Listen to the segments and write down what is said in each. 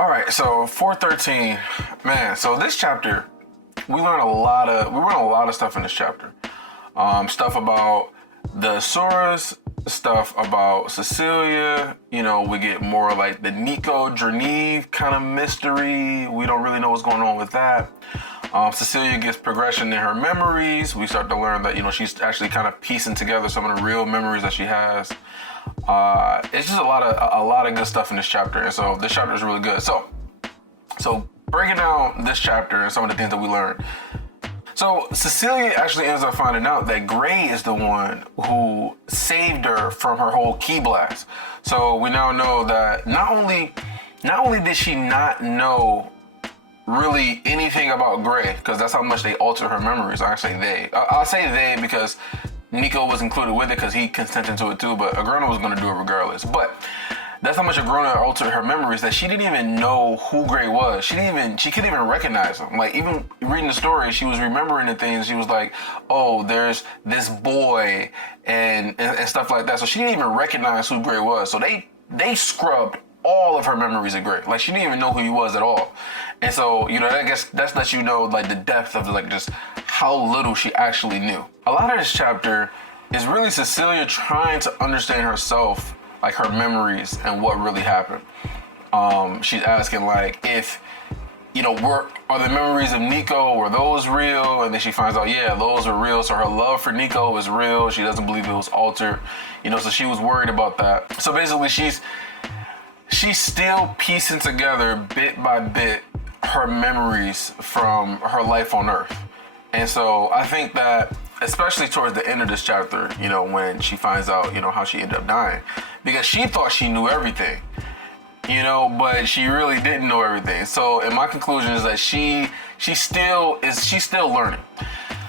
All right, so 413, man. So this chapter, we learn a lot of stuff in this chapter. Stuff about the Asuras, stuff about Cecilia. You know, we get more like the Nico Draniv kind of mystery. We don't really know what's going on with that. Cecilia gets progression in her memories. We start to learn that, you know, she's actually kind of piecing together some of the real memories that she has. It's just a lot of good stuff in this chapter, and so this chapter is really good. So breaking down this chapter and some of the things that we learned. So Cecilia actually ends up finding out that Gray is the one who saved her from her whole ki blast. So we now know that not only did she not know really anything about Gray, because that's how much they altered her memories. I'll say they because Nico was included with it because he consented to it too, but Agrona was going to do it regardless. But that's how much Agrona altered her memories that she didn't even know who Gray was. She couldn't even recognize him. Like, even reading the story, she was remembering the things. She was like, oh, there's this boy and stuff like that. So she didn't even recognize who Gray was. So they scrubbed all of her memories of Gray. Like, she didn't even know who he was at all. And so, you know, I guess that's lets you know, like, the depth of, like, just how little she actually knew. A lot of this chapter is really Cecilia trying to understand herself, like her memories and what really happened. She's asking, like, if, you know, are the memories of Nico, were those real? And then she finds out, yeah, those are real. So her love for Nico is real. She doesn't believe it was altered. You know, so she was worried about that. So basically she's still piecing together bit by bit her memories from her life on Earth. And so I think that, especially towards the end of this chapter, you know, when she finds out, you know, how she ended up dying, because she thought she knew everything, you know, but she really didn't know everything. So, and my conclusion is that she's still learning.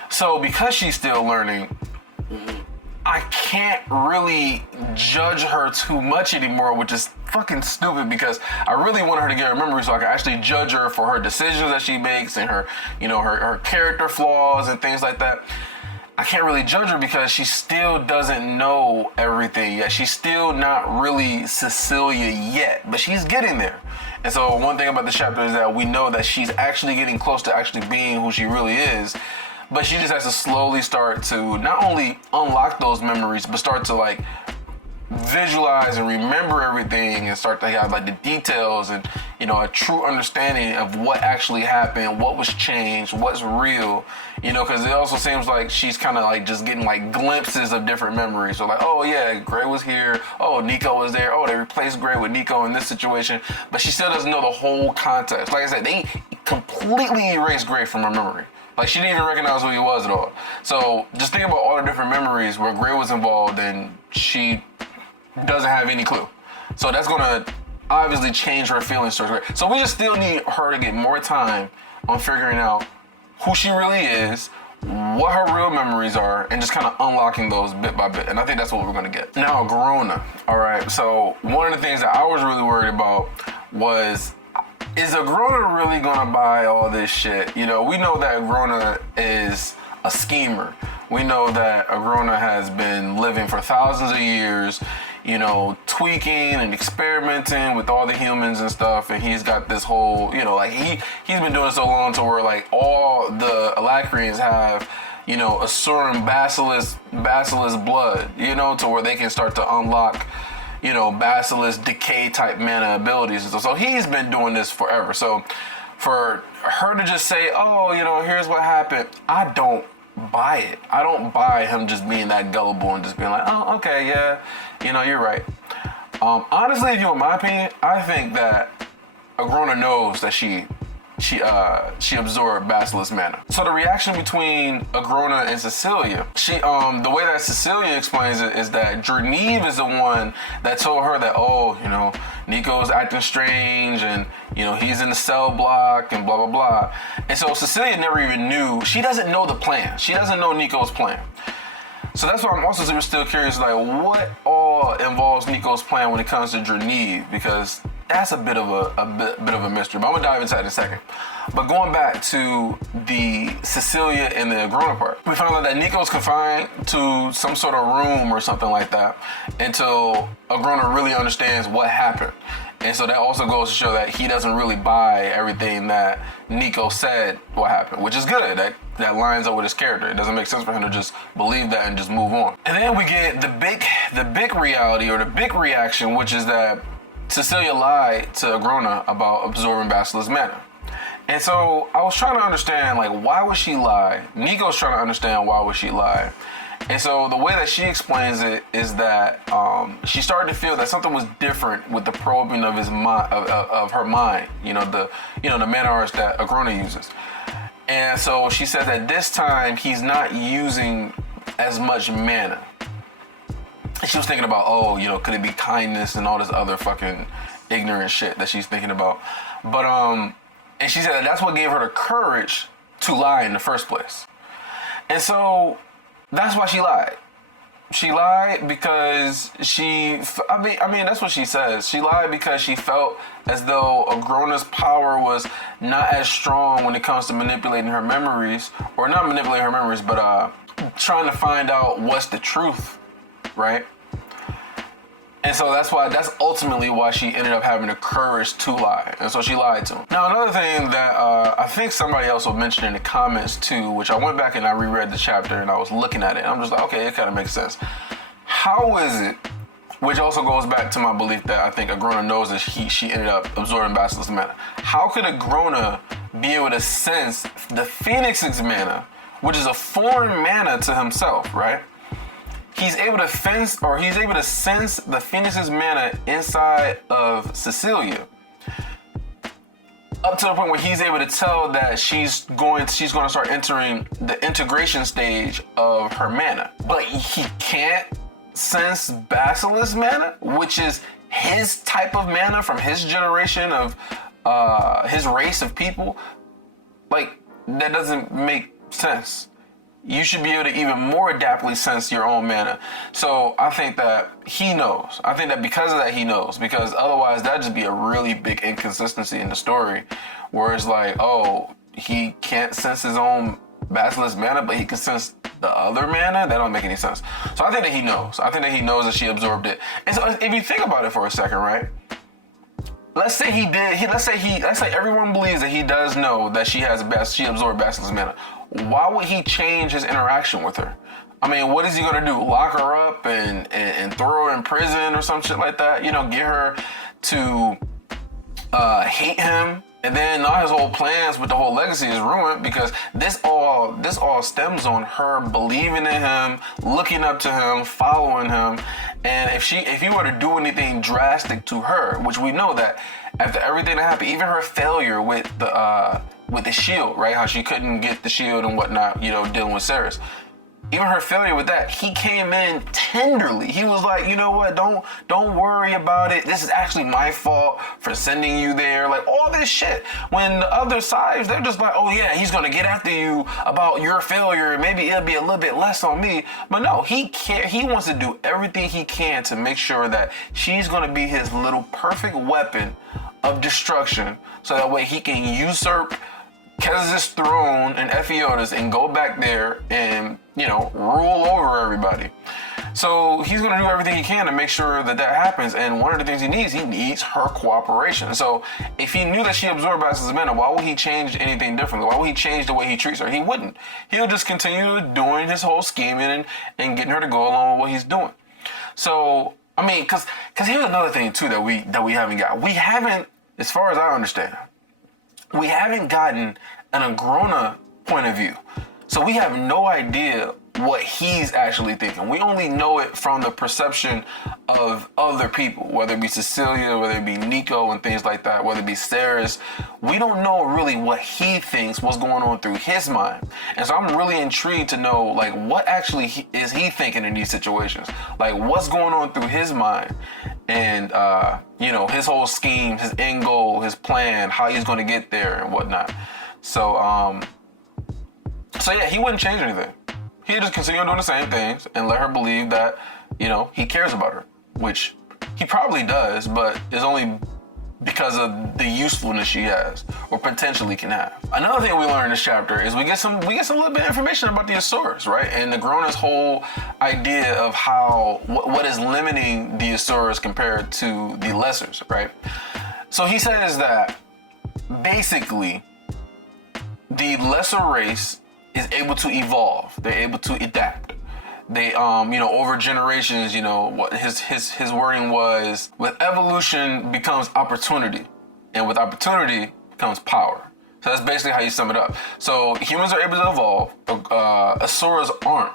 So because she's still learning, I can't really judge her too much anymore, which is fucking stupid, because I really want her to get her memory so I can actually judge her for her decisions that she makes and her, you know, her character flaws and things like that. I can't really judge her because she still doesn't know everything yet. She's still not really Cecilia yet, but she's getting there. And so one thing about this chapter is that we know that she's actually getting close to actually being who she really is. But she just has to slowly start to not only unlock those memories, but start to, like, visualize and remember everything and start to have, like, the details and, you know, a true understanding of what actually happened, what was changed, what's real, you know, because it also seems like she's kind of, like, just getting, like, glimpses of different memories. So, like, oh yeah, Gray was here, oh, Nico was there, oh, they replaced Gray with Nico in this situation, but she still doesn't know the whole context. Like I said, they completely erased Gray from her memory. Like, she didn't even recognize who he was at all. So just think about all the different memories where Gray was involved and she doesn't have any clue. So that's going to obviously change her feelings towards Gray. So we just still need her to get more time on figuring out who she really is, what her real memories are, and just kind of unlocking those bit by bit. And I think that's what we're going to get. Now, Agrona. All right. So one of the things that I was really worried about was, is Agrona really gonna buy all this shit? You know, we know that Agrona is a schemer. We know that Agrona has been living for thousands of years, you know, tweaking and experimenting with all the humans and stuff, and he's got this whole, you know, like, he's been doing it so long to where, like, all the Alacrians have, you know, Asuran Basilisk blood, you know, to where they can start to unlock, you know, Basilisk decay type mana abilities. So he's been doing this forever. So for her to just say, oh, you know, here's what happened, I don't buy it. I don't buy him just being that gullible and just being like, oh, okay, yeah, you know, you're right. Honestly, if you want my opinion, I think that Agrona knows that she absorbed Basilisk mana. So the reaction between Agrona and Cecilia, the way that Cecilia explains it is that Draniv is the one that told her that, oh, you know, Nico's acting strange and, you know, he's in the cell block and blah, blah, blah. And so Cecilia never even knew. She doesn't know the plan. She doesn't know Nico's plan. So that's why I'm also still curious, like, what all involves Nico's plan when it comes to Draniv, because that's a bit of a mystery. But I'm gonna dive into that in a second. But going back to the Cecilia and the Agrona part, we found out that Nico's confined to some sort of room or something like that until Agrona really understands what happened. And so that also goes to show that he doesn't really buy everything that Nico said what happened, which is good. That lines up with his character. It doesn't make sense for him to just believe that and just move on. And then we get the big reality, or the big reaction, which is that Cecilia lied to Agrona about absorbing Basilisk mana. And so I was trying to understand, like, why would she lie? Nico's trying to understand why would she lie. And so the way that she explains it is that she started to feel that something was different with the probing of his mind, of her mind. The mana arts that Agrona uses. And so she said that this time he's not using as much mana. She was thinking about, could it be kindness and all this other fucking ignorant shit that she's thinking about. But and she said that that's what gave her the courage to lie in the first place. And so that's why she lied. She lied because that's what she says. She lied because she felt as though Agrona's power was not as strong when it comes to manipulating her memories, or not manipulating her memories, but trying to find out what's the truth, right? And so that's ultimately why she ended up having the courage to lie. And so she lied to him. Now, another thing that I think somebody else will mention in the comments too, which I went back and I reread the chapter and I was looking at it, and I'm just like, okay, it kind of makes sense. How is it, which also goes back to my belief that I think Agrona knows that she ended up absorbing Basilisk mana. How could Agrona be able to sense the Phoenix's mana, which is a foreign mana to himself, right? He's able to sense the Phoenix's mana inside of Cecilia, up to the point where he's able to tell that she's going to start entering the integration stage of her mana. But he can't sense Basilisk mana, which is his type of mana from his generation of his race of people. Like, that doesn't make sense. You should be able to even more adaptively sense your own mana. So I think that he knows. I think that because of that he knows. Because otherwise that'd just be a really big inconsistency in the story, where it's like, oh, he can't sense his own Basilisk mana, but he can sense the other mana? That don't make any sense. So I think that he knows. I think that he knows that she absorbed it. And so if you think about it for a second, right? Let's say he did. Let's say everyone believes that he does know that she absorbed Basilisk mana. Why would he change his interaction with her? I mean, what is he gonna do? Lock her up and throw her in prison or some shit like that? Get her to hate him, and then all his whole plans with the whole legacy is ruined, because this all stems on her believing in him, looking up to him, following him. And if he were to do anything drastic to her, which we know that after everything that happened, even her failure with the shield, right? How she couldn't get the shield and whatnot, dealing with Cerys. Even her failure with that, he came in tenderly. He was like, you know what? Don't worry about it. This is actually my fault for sending you there. Like, all this shit. When the other sides, they're just like, oh yeah, he's gonna get after you about your failure. Maybe it'll be a little bit less on me. But no, he wants to do everything he can to make sure that she's gonna be his little perfect weapon of destruction, so that way he can usurp Kes's throne and Ephiodus and go back there and, rule over everybody. So he's going to do everything he can to make sure that happens. And one of the things he needs her cooperation. So if he knew that she absorbed Basilisk mana, why would he change anything differently? Why would he change the way he treats her? He wouldn't. He'll just continue doing his whole scheming and getting her to go along with what he's doing. So, I mean, because here's another thing too that we haven't got. We haven't, as far as I understand, we haven't gotten an Agrona point of view. So we have no idea what he's actually thinking. We only know it from the perception of other people, whether it be Cecilia, whether it be Nico and things like that, whether it be Cerys. We don't know really what he thinks, what's going on through his mind. And so I'm really intrigued to know, like, what actually is he thinking in these situations? Like, what's going on through his mind? And, his whole scheme, his end goal, his plan, how he's going to get there and whatnot. So yeah, he wouldn't change anything. He'd just continue doing the same things and let her believe that, he cares about her, which he probably does, but it's only because of the usefulness she has, or potentially can have. Another thing we learn in this chapter is we get some little bit of information about the Asuras, right? And Agrona's whole idea of what is limiting the Asuras compared to the Lessers, right? So he says that basically the lesser race is able to evolve. They're able to adapt. They, over generations, what his wording was, with evolution becomes opportunity, and with opportunity comes power. So that's basically how you sum it up. So humans are able to evolve, Asuras aren't.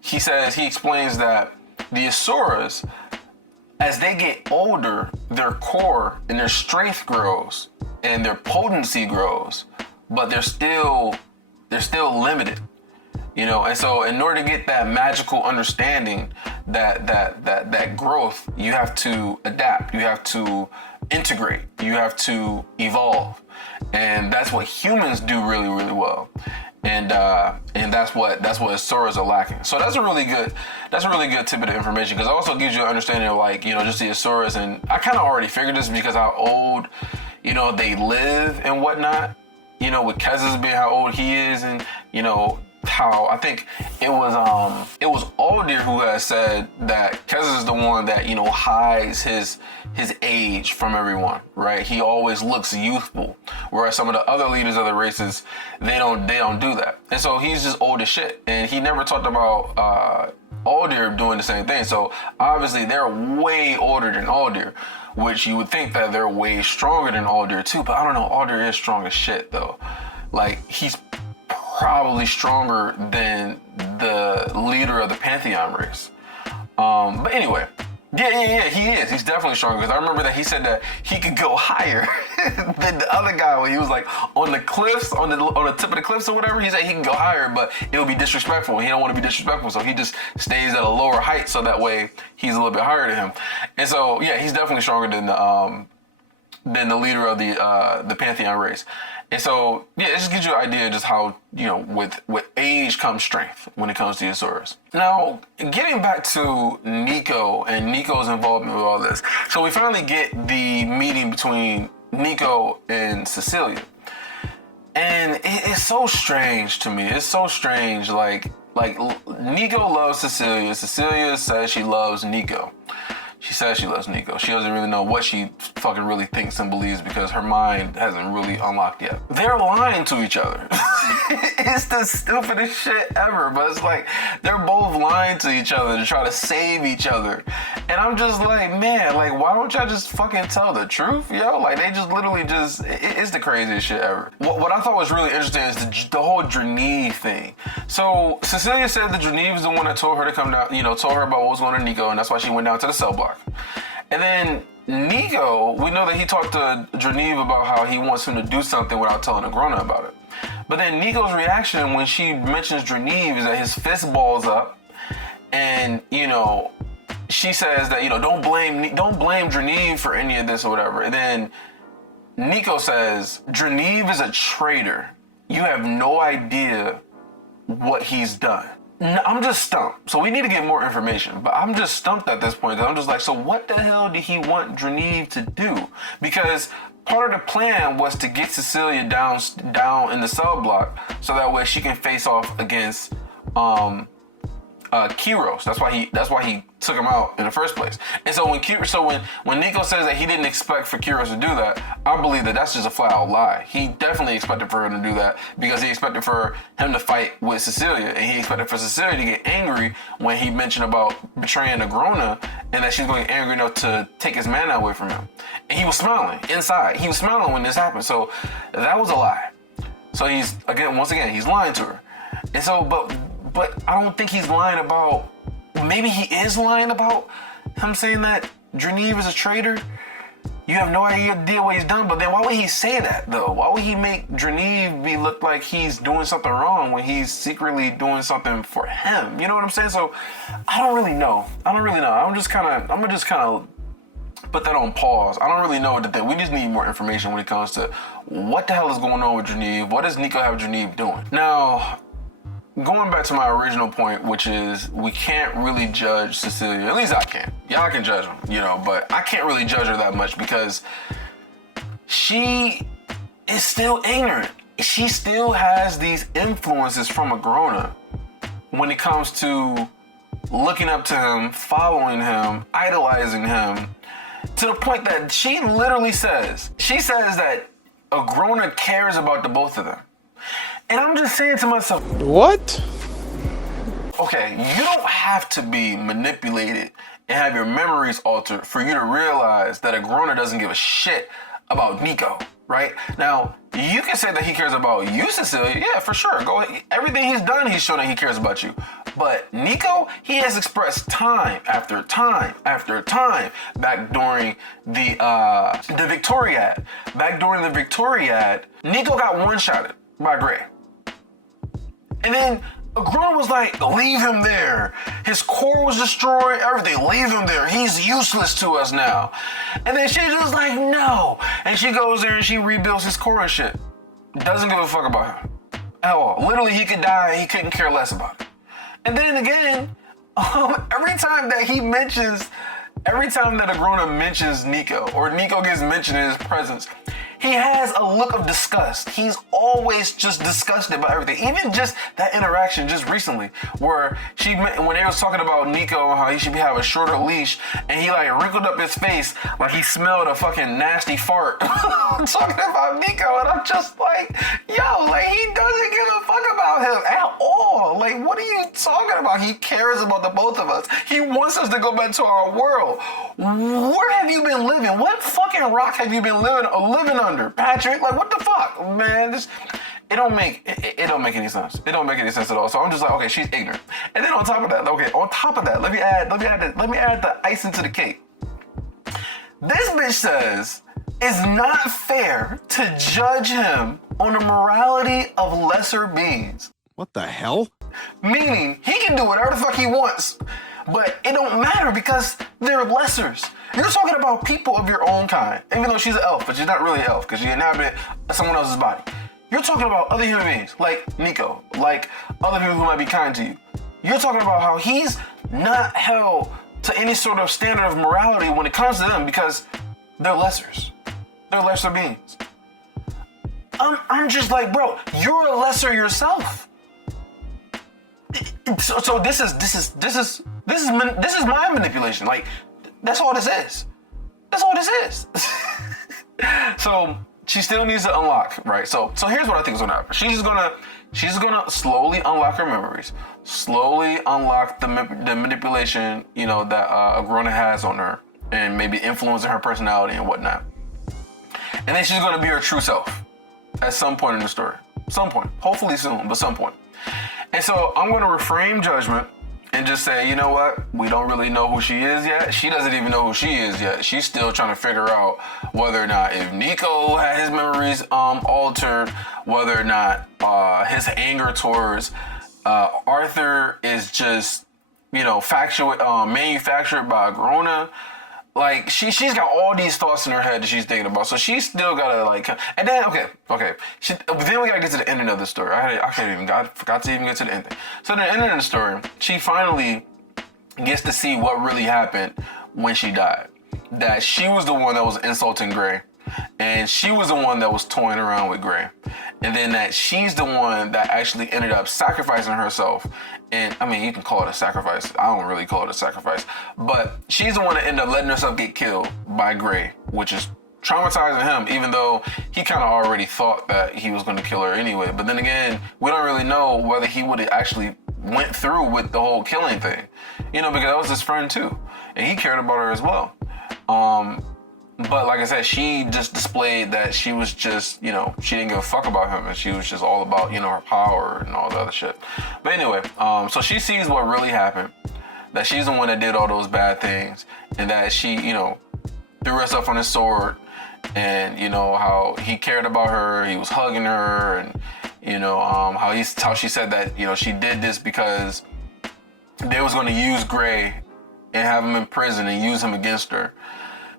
He explains that the Asuras, as they get older, their core and their strength grows and their potency grows, but they're still limited, And so, in order to get that magical understanding, that growth, you have to adapt, you have to integrate, you have to evolve, and that's what humans do really, really well. And that's what Asuras are lacking. So that's a really good tidbit of information, because it also gives you an understanding of just the Asuras. And I kind of already figured this because how old they live and whatnot. With Kessis being how old he is, and how I think it was Aldir who has said that Kessis is the one that hides his age from everyone, right? He always looks youthful, whereas some of the other leaders of the races, they don't do that. And so he's just old as shit, and he never talked about Aldir doing the same thing. So obviously they're way older than Aldir, which you would think that they're way stronger than Aldir too, but I don't know. Aldir is strong as shit though. Like, he's probably stronger than the leader of the Pantheon race. But anyway, yeah, he is. He's definitely stronger, because I remember that he said that he could go higher than the other guy when he was like on the cliffs, on the tip of the cliffs or whatever. He said he can go higher, but it would be disrespectful. He don't want to be disrespectful, so he just stays at a lower height, so that way he's a little bit higher than him. And so yeah, he's definitely stronger than the leader of the Pantheon race. And so, yeah, it just gives you an idea of just how, with age comes strength when it comes to Asuras. Now, getting back to Nico and Nico's involvement with all this. So we finally get the meeting between Nico and Cecilia. And it's so strange to me. It's so strange. Like Nico loves Cecilia. Cecilia says she loves Nico. She says she loves Nico. She doesn't really know what she fucking really thinks and believes, because her mind hasn't really unlocked yet. They're lying to each other. It's the stupidest shit ever, but it's like they're both lying to each other to try to save each other. And I'm just like, man, like, why don't y'all just fucking tell the truth, yo? Like, they just literally it's the craziest shit ever. What I thought was really interesting is the whole Dreneve thing. So Cecilia said that Dreneve is the one that told her to come down, told her about what was going on to Nico, and that's why she went down to the cell block. And then Nico, we know that he talked to Dreneve about how he wants him to do something without telling Agrona about it. But then Nico's reaction when she mentions Dreneve is that his fist balls up, and she says that don't blame Dreneve for any of this or whatever. And then Nico says Dreneve is a traitor. You have no idea what he's done. I'm just stumped. So we need to get more information, but I'm just stumped at this point. I'm just like, so what the hell did he want Dreneve to do? Because part of the plan was to get Cecilia down in the cell block, so that way she can face off against Kiros. That's why he took him out in the first place. And so when Nico says that he didn't expect for Kiros to do that, I believe that that's just a flat out lie. He definitely expected for him to do that, because he expected for him to fight with Cecilia, and he expected for Cecilia to get angry when he mentioned about betraying Agrona, and that she's going to get angry enough to take his mana away from him. And he was smiling inside. He was smiling when this happened. So that was a lie. So once again, he's lying to her. And so, but I don't think he's lying about, maybe he is lying about him saying that Dreneve is a traitor. You have no idea what he's done, but then why would he say that though? Why would he make Dreneve look like he's doing something wrong when he's secretly doing something for him? You know what I'm saying? So I don't really know. I'm gonna just kind of put that on pause. I don't really know what to think. We just need more information when it comes to what the hell is going on with Dreneve. What does Nico have Dreneve doing? Now, going back to my original point, which is we can't really judge Cecilia. At least I can't. Y'all can judge them, but I can't really judge her that much, because she is still ignorant. She still has these influences from Agrona when it comes to looking up to him, following him, idolizing him, To the point that she literally says that Agrona cares about the both of them. And I'm just saying to myself, what? Okay, you don't have to be manipulated and have your memories altered for you to realize that Agrona doesn't give a shit about Nico, right? Now, you can say that he cares about you, Cecilia. Yeah, for sure. Go ahead. Everything he's done, he's shown that he cares about you. But Nico, he has expressed time after time after time back during the Victoriad. Back during the Victoriad, Nico got one-shotted by Gray. And then Agrona was like, leave him there. His core was destroyed, everything. Leave him there. He's useless to us now. And then she's just like, no. And she goes there and she rebuilds his core and shit. Doesn't give a fuck about him at all. Literally, he could die. He couldn't care less about it. And then again, every time that Agrona mentions Nico, or Nico gets mentioned in his presence, he has a look of disgust. He's always just disgusted by everything. Even just that interaction just recently, where when they was talking about Nico and how he should have a shorter leash, and he like wrinkled up his face like he smelled a fucking nasty fart. Talking about Nico, and I'm just like, yo, like he doesn't give a fuck about him at all. Like, what are you talking about? He cares about the both of us. He wants us to go back to our world. Where have you been living? What fucking rock have you been living under, Patrick? Like, what the fuck, man? It don't make any sense. It don't make any sense at all. So I'm just like, okay, she's ignorant. And then on top of that, let me add the ice into the cake. This bitch says it's not fair to judge him on the morality of lesser beings. What the hell? Meaning, he can do whatever the fuck he wants, but it don't matter because they're lessers. You're talking about people of your own kind, even though she's an elf, but she's not really an elf because she inhabited someone else's body. You're talking about other human beings, like Nico, like other people who might be kind to you. You're talking about how he's not held to any sort of standard of morality when it comes to them because they're lessers. They're lesser beings. I'm just like, bro, you're a lesser yourself. So this is my manipulation. Like, that's all this is. That's all this is. So she still needs to unlock, right? So here's what I think is gonna happen. She's gonna slowly unlock her memories, slowly unlock the manipulation, that Agrona has on her, and maybe influencing her personality and whatnot. And then she's gonna be her true self at some point in the story. Some point, hopefully soon, but some point. And so I'm going to reframe judgment and just say, you know what? We don't really know who she is yet. She doesn't even know who she is yet. She's still trying to figure out whether or not if Nico had his memories altered, whether or not his anger towards Arthur is just, manufactured by Agrona. Like, she's got all these thoughts in her head that she's thinking about. So she's still gotta, and then, okay. Then we gotta get to the ending of the story. I forgot to even get to the ending. So the ending of the story, she finally gets to see what really happened when she died. That she was the one that was insulting Gray. And she was the one that was toying around with Gray. And then that she's the one that actually ended up sacrificing herself. And I mean, you can call it a sacrifice. I don't really call it a sacrifice. But she's the one that ended up letting herself get killed by Gray, which is traumatizing him, even though he kind of already thought that he was going to kill her anyway. But then again, we don't really know whether he would have actually went through with the whole killing thing, because that was his friend too. And he cared about her as well. But like I said, she just displayed that she was just, she didn't give a fuck about him, and she was just all about, her power and all the other shit. But anyway, so she sees what really happened, that she's the one that did all those bad things, and that she, threw herself on his sword, and, how he cared about her, he was hugging her, and, how she said that, she did this because they was going to use Gray and have him in prison and use him against her,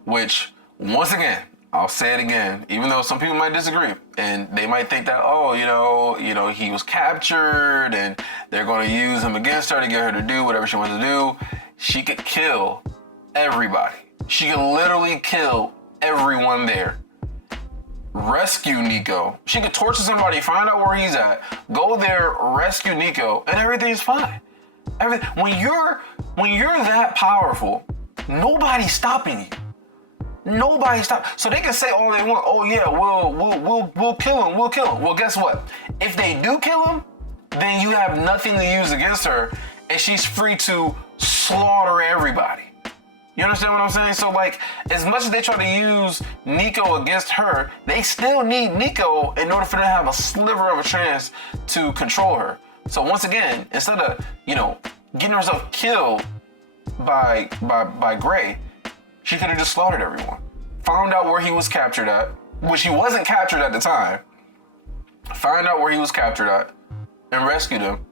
which, once again, I'll say it again, even though some people might disagree and they might think that, he was captured and they're going to use him against her to get her to do whatever she wants to do. She could kill everybody. She could literally kill everyone there. Rescue Nico. She could torture somebody, find out where he's at, go there, rescue Nico, and everything's fine. When you're that powerful, nobody's stopping you. Nobody stopped. So they can say all they want. Oh yeah, we'll kill him. We'll kill him. Well, guess what? If they do kill him, then you have nothing to use against her, and she's free to slaughter everybody. You understand what I'm saying? So like, as much as they try to use Nico against her, they still need Nico in order for them to have a sliver of a chance to control her. So once again, instead of, getting herself killed by Gray, she could have just slaughtered everyone. Found out where he was captured at, which he wasn't captured at the time. Find out where he was captured at and rescued him.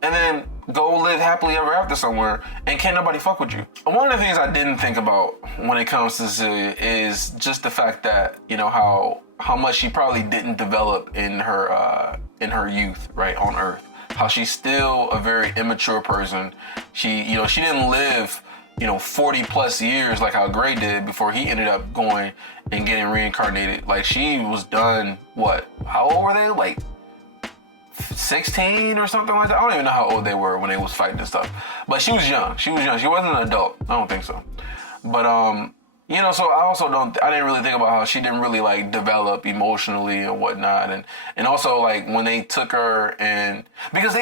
And then go live happily ever after somewhere, and can't nobody fuck with you. One of the things I didn't think about when it comes to Celia is just the fact that, how much she probably didn't develop in her youth, right, on Earth. How she's still a very immature person. She didn't live, 40 plus years like how Gray did before he ended up going and getting reincarnated. Like, she was done, what? How old were they? Like 16 or something like that. I don't even know how old they were when they was fighting and stuff. But she was young. She wasn't an adult. I don't think so. But so I didn't really think about how she didn't really like develop emotionally and whatnot. And also like when they took her because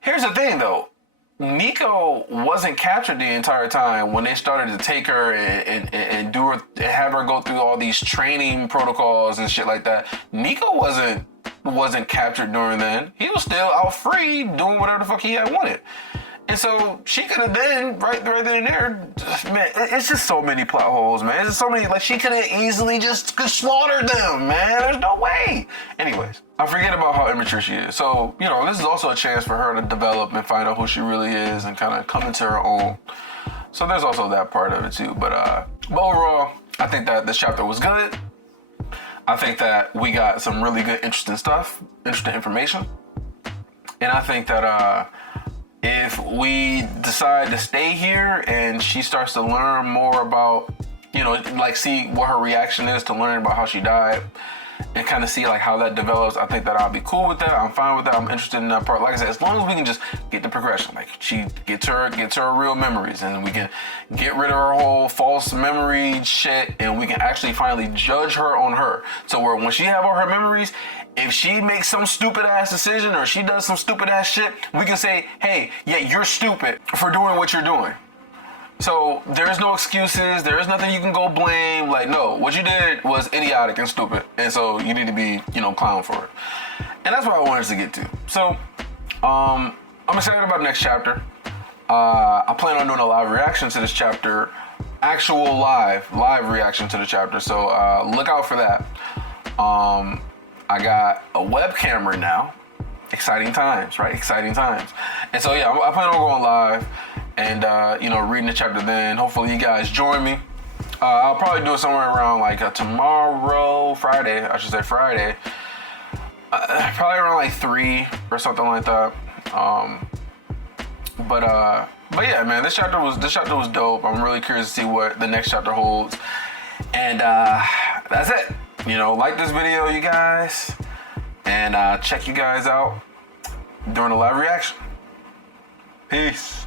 here's the thing though. Nico wasn't captured the entire time when they started to take her and have her go through all these training protocols and shit like that. Nico wasn't captured during then. He was still out free doing whatever the fuck he had wanted. And so she could have been right then and there. Man, it's just so many plot holes, man. It's just so many. Like, she could have easily just slaughtered them, man. There's no way. Anyways, I forget about how immature she is. So, this is also a chance for her to develop and find out who she really is and kind of come into her own. So there's also that part of it too. But overall, I think that this chapter was good. I think that we got some really good, interesting information. And I think that if we decide to stay here and she starts to learn more about, see what her reaction is to learning about how she died and kind of see like how that develops, I think that I'll be cool with that. I'm fine with that. I'm interested in that part. Like I said, as long as we can just get the progression, like she gets her real memories and we can get rid of her whole false memory shit and we can actually finally judge her on her. So where when she have all her memories, if she makes some stupid ass decision or she does some stupid ass shit, we can say, hey, yeah, you're stupid for doing what you're doing. So there's no excuses. There is nothing you can go blame. Like, no, what you did was idiotic and stupid. And so you need to be, clown for it. And that's what I wanted us to get to. So I'm excited about the next chapter. I plan on doing a live reaction to this chapter. Actual live reaction to the chapter. So look out for that. I got a web camera now. Exciting times, right? Exciting times. And so, yeah, I plan on going live and, reading the chapter then. Hopefully you guys join me. I'll probably do it somewhere around like Friday. Probably around like 3 or something like that. But yeah, man, this chapter was dope. I'm really curious to see what the next chapter holds. And that's it. Like this video, you guys, and check you guys out during the live reaction. Peace.